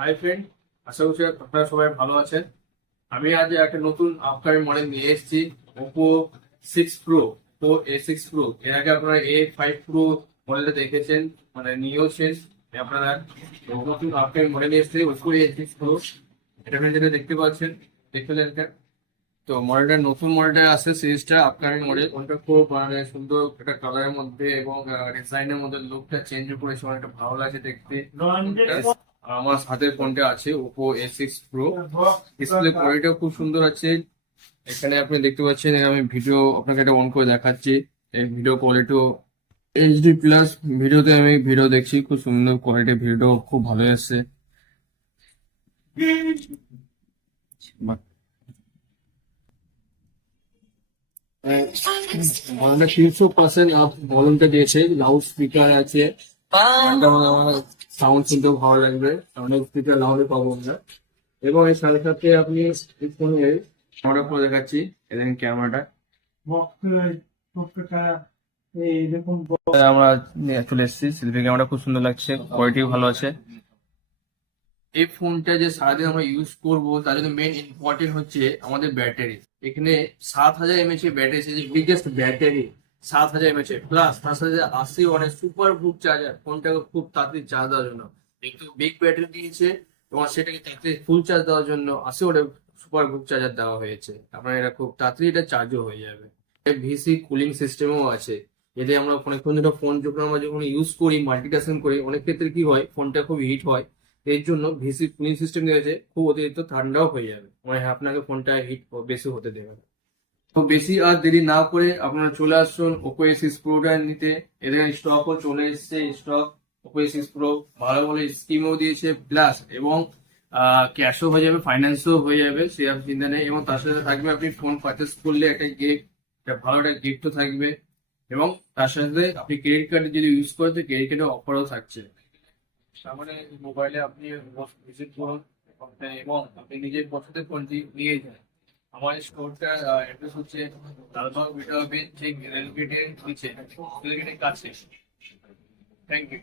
Hi friend, আশা করছি আপনারা সবাই ভালো আছেন। আমি আজ একটা নতুন আপকামিং মডেল নিয়ে এসেছি, Oppo six pro, Oppo A6 Pro। এর আগে আপনারা A5 Pro মডেলটা দেখেছেন, মানে নিয়েওছেন আপনারা। তো নতুন আপকামিং মডেল এসেছে ওপো A6 Pro। এটা আপনারা যেটা দেখতে পাচ্ছেন, দেখতে পাচ্ছেন। তো মডেলটা নতুন মডেলটা আছে, সিরিজটা আপকামিং মডেল। ওটা খুব মানে সুন্দর একটা কালারের মধ্যে এবং ডিজাইনের মধ্যে লুকটা চেঞ্জ করেছে, অনেকটা ভালো লাগছে দেখতে। আর আমার হাতের ফোনটা আছে ওপো A6 Pro। ডিসপ্লে কোয়ালিটিও খুব সুন্দর আছে। এখানে আপনি দেখতে পাচ্ছেন, এখানে আমি ভিডিও আপনাকে এটা অন করে দেখাচ্ছি। এই ভিডিও কোয়ালিটিও HD+। ভিডিওতে আমি ভিডিও দেখছি, খুব সুন্দর কোয়ালিটি, ভিডিও খুব ভালো আসছে। আমাদের 300% আপ ভলিউমটা দিয়েছে, লাউড স্পিকার আছে। আমার সাউন্ড শুনতেও ভালো লাগবে, অনেক স্পিকার লাউডে পাবো আমরা। এবং এর সাথে সাথে আপনি ফোনের ক্যামেরা করে দেখাচ্ছি, এখানে ক্যামেরাটা আমরা নিয়ে চলে এসেছি। সেলফি ক্যামেরা খুব সুন্দর লাগছে, কোয়ালিটি ভালো আছে। এই ফোনটা যে সারাদিন আমরা ইউজ করব, তার জন্য মেন ইম্পর্টেন্ট হচ্ছে আমাদের ব্যাটারি। এখানে 7000 mAh এর ব্যাটারি আছে, যে বিগেস্ট ব্যাটারি। 7000 mAh প্লাস তার সাথে আসছে অনেক সুপার বুক চার্জার, ফোনটাকে খুব তাড়াতাড়ি চার্জ দেওয়ার জন্য। একটু বিগ ব্যাটারি দিয়েছে এবং সেটাকে তাড়াতাড়ি ফুল চার্জ দেওয়ার জন্য আসে ওটা সুপার বুক চার্জার দেওয়া হয়েছে। আপনার এটা খুব তাড়াতাড়ি এটা চার্জও হয়ে যাবে। ভিসি কুলিং সিস্টেমও আছে, এতে আমরা অনেকক্ষণ ধরে ফোন যখন ইউজ করি, মাল্টিটাস্কিং করি, অনেক ক্ষেত্রে কি হয়, ফোনটা খুব হিট হয়। এর জন্য ভিসি কুলিং সিস্টেম দিয়েছে, খুব অতিরিক্ত ঠান্ডাও হয়ে যাবে, মানে আপনাকে ফোনটা হিট বেশি হতে দেবে না। তো বেশি আর দেরি না করে আপনারা চলে আসুন ওপো A6 Pro নিতে। এদের স্টকও চলে এসেছে, স্টক ওপো A6 Pro ভালো ভালো স্কিমও দিয়েছে, প্লাস এবং ক্যাশও হয়ে যাবে, ফাইন্যান্সও হয়ে যাবে, সেরকম চিন্তা নেই। এবং তার সাথে থাকবে, আপনি ফোন পারচেস করলে একটা গিফট, একটা ভালো একটা গিফটও থাকবে। এবং তার সাথে আপনি ক্রেডিট কার্ড যদি ইউজ করেন, তো ক্রেডিট কার্ডের অফারও থাকছে। তার মানে মোবাইলে আপনি ভিজিট করুন এবং আপনি নিজের পছন্দের ফোনটি নিয়ে যান। আমার স্টোরটা অ্যাড্রেস হচ্ছে লালবাগ বিটা বেঞ্চ, ঠিক রেলগেটের নিচে, রেলগেটের কাছে। Thank you.